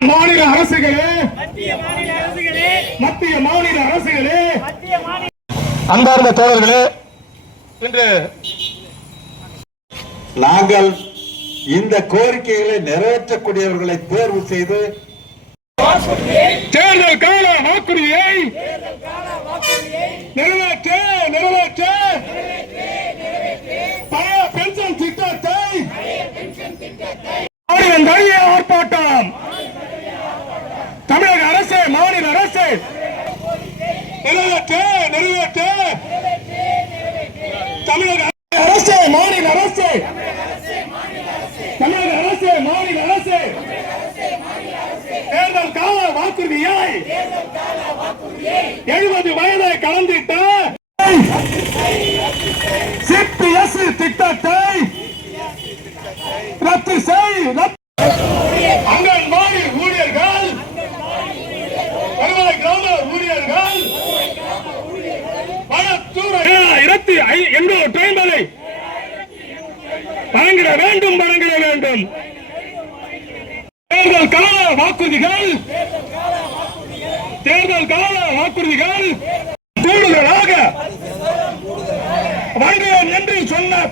மாநில அரசுகளே. மத்திய மாநில அரசுகளே. அன்பார்ந்த தோழர்களே இன்று நாங்கள் இந்த கோரிக்கைகளை நிறைவேற்றக்கூடியவர்களை தேர்வு செய்து தேர்தல் கால வாக்குறுதியை நிறைவேற்ற நிறைவேற்ற. பழைய பென்ஷன் திட்டத்தை மாநிலம் தழுவிய ஆர்ப்பாட்டம் தமிழக அரசு மாநில அரசு. நிறைவேற்ற நிறைவேற்ற. தமிழக அரசு மாநில அரசு. தமிழக அரசு மாநில அரசு. தேர்தல் கால வாக்குறுதியை எழுபது வயதை கடந்திட்ட சிபிஎஸ் திட்டத்தை ரத்து செய் ஆயிரத்தி ஐ- ஐம்பதை வழங்கிட வேண்டும் வழங்கிட வேண்டும். தேர்தல் கால வாக்குறுதிகள். தேர்தல் கால வாக்குறுதிகள். கூடுதலாக. சொன்ன